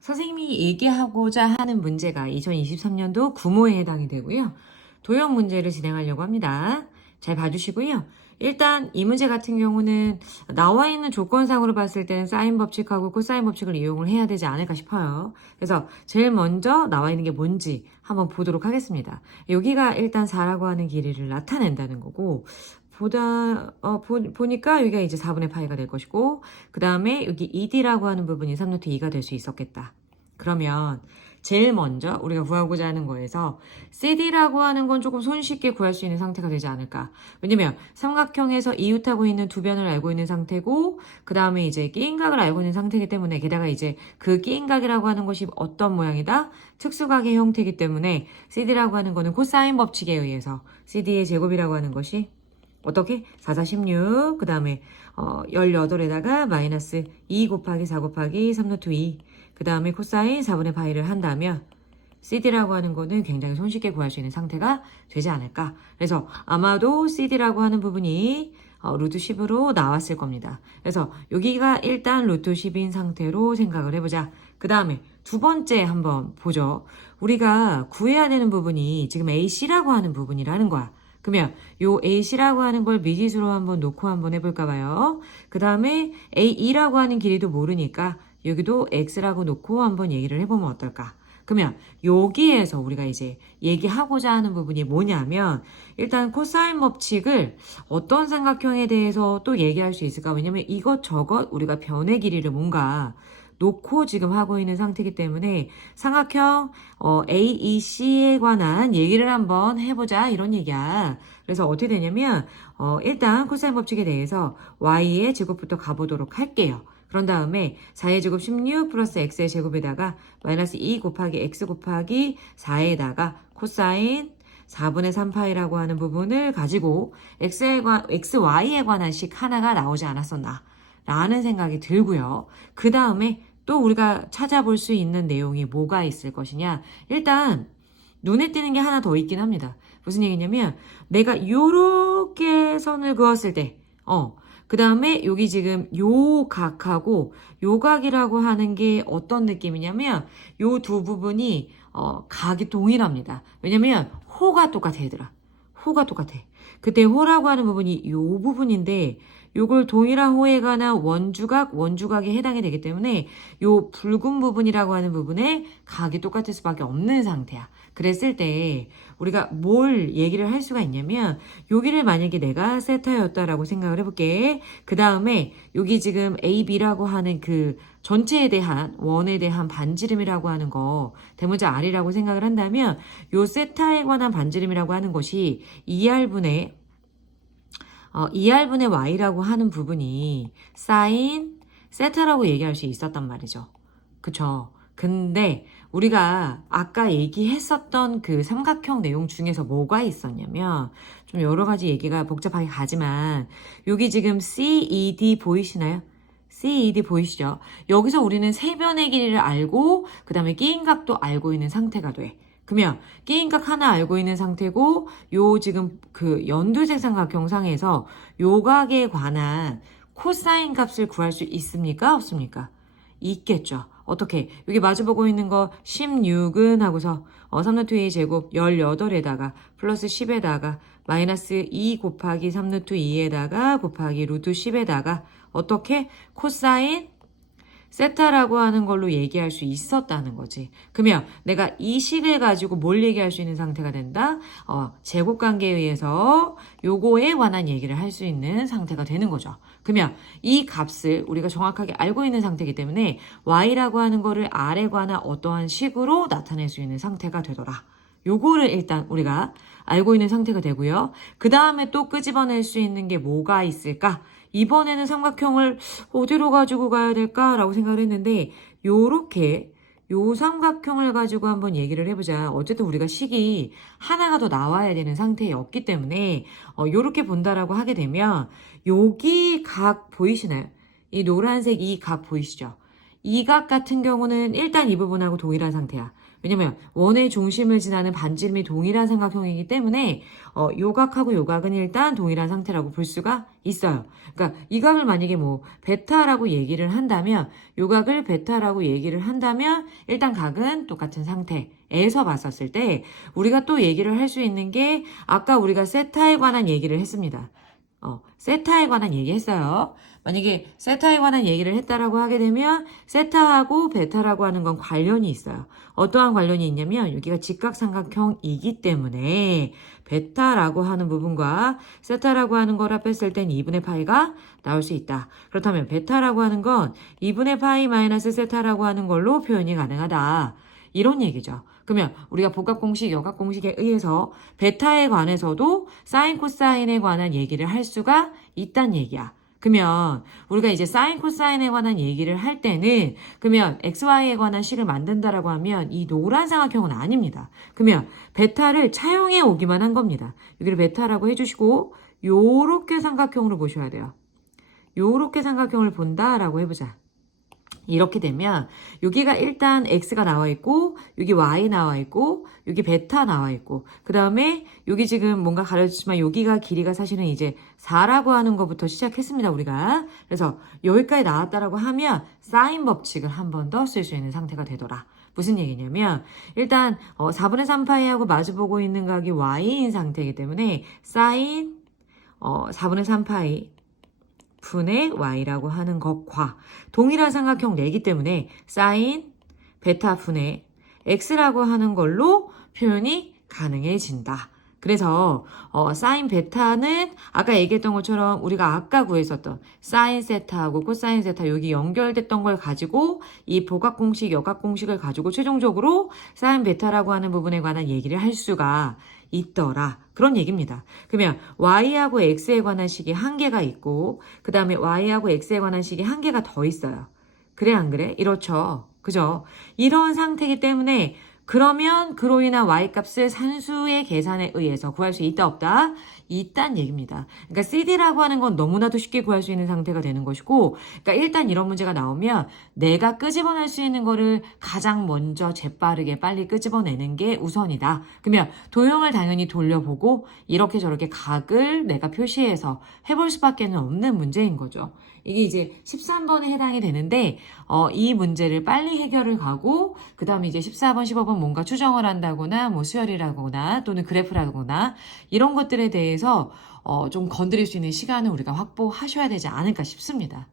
선생님이 얘기하고자 하는 문제가 2023년도 구모에 해당이 되고요. 도형 문제를 진행하려고 합니다. 잘 봐주시고요. 일단 이 문제 같은 경우는 나와 있는 조건상으로 봤을 때는 사인 법칙하고 코사인 법칙을 이용을 해야 되지 않을까 싶어요. 그래서 제일 먼저 나와 있는 게 뭔지 한번 보도록 하겠습니다. 여기가 일단 4라고 하는 길이를 나타낸다는 거고, 보니까 여기가 이제 4분의 파이가 될 것이고, 그 다음에 여기 ED라고 하는 부분이 3루트 2가 될 수 있었겠다. 그러면 제일 먼저 우리가 구하고자 하는 거에서 CD라고 하는 건 조금 손쉽게 구할 수 있는 상태가 되지 않을까. 왜냐면 삼각형에서 이웃하고 있는 두 변을 알고 있는 상태고, 그 다음에 이제 끼인각을 알고 있는 상태이기 때문에, 게다가 이제 그 끼인각이라고 하는 것이 어떤 모양이다? 특수각의 형태이기 때문에 CD라고 하는 거는 코사인 법칙에 의해서 CD의 제곱이라고 하는 것이 어떻게? 4, 4, 16, 그 다음에 18에다가 마이너스 2 곱하기 4 곱하기 3루트 2, 그 다음에 코사인 4분의 파이를 한다면 CD라고 하는 거는 굉장히 손쉽게 구할 수 있는 상태가 되지 않을까. 그래서 아마도 CD라고 하는 부분이 루트 10으로 나왔을 겁니다. 그래서 여기가 일단 루트 10인 상태로 생각을 해보자. 그 다음에 두 번째 한번 보죠. 우리가 구해야 되는 부분이 지금 AC라고 하는 부분이라는 거야. 그러면 요 AC라고 하는 걸 미지수로 한번 놓고 한번 해볼까 봐요. 그 다음에 AE라고 하는 길이도 모르니까 여기도 X라고 놓고 한번 얘기를 해보면 어떨까? 그러면 여기에서 우리가 이제 얘기하고자 하는 부분이 뭐냐면, 일단 코사인 법칙을 어떤 삼각형에 대해서 또 얘기할 수 있을까? 왜냐면 이것저것 우리가 변의 길이를 뭔가 놓고 지금 하고 있는 상태이기 때문에 삼각형 AEC에 관한 얘기를 한번 해보자, 이런 얘기야. 그래서 어떻게 되냐면 일단 코사인 법칙에 대해서 y의 제곱부터 가보도록 할게요. 그런 다음에 4의 제곱 16 플러스 x의 제곱에다가 마이너스 2 곱하기 x 곱하기 4에다가 코사인 4분의 3파이라고 하는 부분을 가지고 xy에 관한 식 하나가 나오지 않았었나 라는 생각이 들고요. 그 다음에 또 우리가 찾아볼 수 있는 내용이 뭐가 있을 것이냐. 일단 눈에 띄는 게 하나 더 있긴 합니다. 무슨 얘기냐면, 내가 요렇게 선을 그었을 때 그 다음에 여기 지금 요 각하고 요 각이라고 하는 게 어떤 느낌이냐면, 요 두 부분이 각이 동일합니다. 왜냐면 호가 똑같아, 얘들아. 호가 똑같아. 그때 호라고 하는 부분이 요 부분인데, 요걸 동일한 호에 관한 원주각에 해당이 되기 때문에 요 붉은 부분이라고 하는 부분에 각이 똑같을 수밖에 없는 상태야. 그랬을 때 우리가 뭘 얘기를 할 수가 있냐면, 여기를 만약에 내가 세타였다라고 생각을 해볼게. 그 다음에 여기 지금 AB라고 하는 그 전체에 대한 원에 대한 반지름이라고 하는 거 대문자 R이라고 생각을 한다면, 요 세타에 관한 반지름이라고 하는 것이 2R분의 y라고 하는 부분이 사인 세타라고 얘기할 수 있었단 말이죠. 그쵸? 근데 우리가 아까 얘기했었던 그 삼각형 내용 중에서 뭐가 있었냐면, 좀 여러 가지 얘기가 복잡하게 가지만, 여기 지금 CED 보이시나요? CED 보이시죠? 여기서 우리는 세변의 길이를 알고 그 다음에 끼인각도 알고 있는 상태가 돼. 그러면 끼인각 하나 알고 있는 상태고, 요 지금 그 연두색 삼각형상에서 요 각에 관한 코사인 값을 구할 수 있습니까? 없습니까? 있겠죠. 어떻게? 여기 마주보고 있는 거 16은 하고서 3루트 2 제곱 18에다가 플러스 10에다가 마이너스 2 곱하기 3루트 2에다가 곱하기 루트 10에다가 어떻게? 코사인 세타라고 하는 걸로 얘기할 수 있었다는 거지. 그러면 내가 이 식을 가지고 뭘 얘기할 수 있는 상태가 된다? 제곱관계에 의해서 요거에 관한 얘기를 할 수 있는 상태가 되는 거죠. 그러면 이 값을 우리가 정확하게 알고 있는 상태이기 때문에 y라고 하는 거를 r에 관한 어떠한 식으로 나타낼 수 있는 상태가 되더라. 요거를 일단 우리가 알고 있는 상태가 되고요. 그 다음에 또 끄집어낼 수 있는 게 뭐가 있을까? 이번에는 삼각형을 어디로 가지고 가야 될까라고 생각을 했는데, 요렇게 요 삼각형을 가지고 한번 얘기를 해보자. 어쨌든 우리가 식이 하나가 더 나와야 되는 상태였기 때문에 요렇게 본다라고 하게 되면, 여기 각 보이시나요? 이 노란색 이 각 보이시죠? 이 각 같은 경우는 일단 이 부분하고 동일한 상태야. 왜냐면 원의 중심을 지나는 반지름이 동일한 삼각형이기 때문에 요각하고 요각은 일단 동일한 상태라고 볼 수가 있어요. 그러니까 이 각을 만약에 뭐 베타라고 얘기를 한다면 요각을 베타라고 얘기를 한다면 일단 각은 똑같은 상태에서 봤었을 때 우리가 또 얘기를 할 수 있는 게 아까 우리가 세타에 관한 얘기를 했습니다. 세타에 관한 얘기 했어요. 만약에 세타에 관한 얘기를 했다라고 하게 되면 세타하고 베타라고 하는 건 관련이 있어요. 어떠한 관련이 있냐면 여기가 직각삼각형이기 때문에 베타라고 하는 부분과 세타라고 하는 걸 합했을 땐 2분의 파이가 나올 수 있다. 그렇다면 베타라고 하는 건 2분의 파이 마이너스 세타라고 하는 걸로 표현이 가능하다. 이런 얘기죠. 그러면 우리가 복합공식, 역학공식에 의해서 베타에 관해서도 사인, 코사인에 관한 얘기를 할 수가 있단 얘기야. 그러면 우리가 이제 사인, 코사인에 관한 얘기를 할 때는 그러면 XY에 관한 식을 만든다라고 하면 이 노란 삼각형은 아닙니다. 그러면 베타를 차용해 오기만 한 겁니다. 여기를 베타라고 해주시고 요렇게 삼각형으로 보셔야 돼요. 요렇게 삼각형을 본다라고 해보자. 이렇게 되면 여기가 일단 x가 나와 있고 여기 y 나와 있고 여기 베타 나와 있고 그 다음에 여기 지금 뭔가 가려졌지만 여기가 길이가 사실은 이제 4라고 하는 것부터 시작했습니다 우리가. 그래서 여기까지 나왔다라고 하면 사인 법칙을 한 번 더 쓸 수 있는 상태가 되더라. 무슨 얘기냐면 일단 4분의 3파이하고 마주보고 있는 각이 y인 상태이기 때문에 사인 4분의 3파이 분의 y라고 하는 것과 동일한 삼각형 내기 때문에 사인 베타 분의 x라고 하는 걸로 표현이 가능해진다. 그래서 사인 베타는 아까 얘기했던 것처럼 우리가 아까 구했었던 사인 세타하고 코사인 세타 여기 연결됐던 걸 가지고 이 복합공식, 역학공식을 가지고 최종적으로 사인 베타라고 하는 부분에 관한 얘기를 할 수가 있더라. 그런 얘기입니다. 그러면 y하고 x에 관한 식이 한 개가 있고 그 다음에 y하고 x에 관한 식이 한 개가 더 있어요. 그래 안 그래? 이렇죠. 그죠? 이런 상태이기 때문에 그러면 그로 인한 y값을 산수의 계산에 의해서 구할 수 있다 없다? 있단 얘기입니다. 그러니까 CD라고 하는 건 너무나도 쉽게 구할 수 있는 상태가 되는 것이고 그러니까 일단 이런 문제가 나오면 내가 끄집어낼 수 있는 거를 가장 먼저 재빠르게 빨리 끄집어내는 게 우선이다. 그러면 도형을 당연히 돌려보고 이렇게 저렇게 각을 내가 표시해서 해볼 수밖에 없는 문제인 거죠. 이게 이제 13번에 해당이 되는데 이 문제를 빨리 해결을 가고 그 다음에 이제 14번, 15번 뭔가 추정을 한다거나 뭐 수열이라거나 또는 그래프라거나 이런 것들에 대해서 좀 건드릴 수 있는 시간을 우리가 확보하셔야 되지 않을까 싶습니다.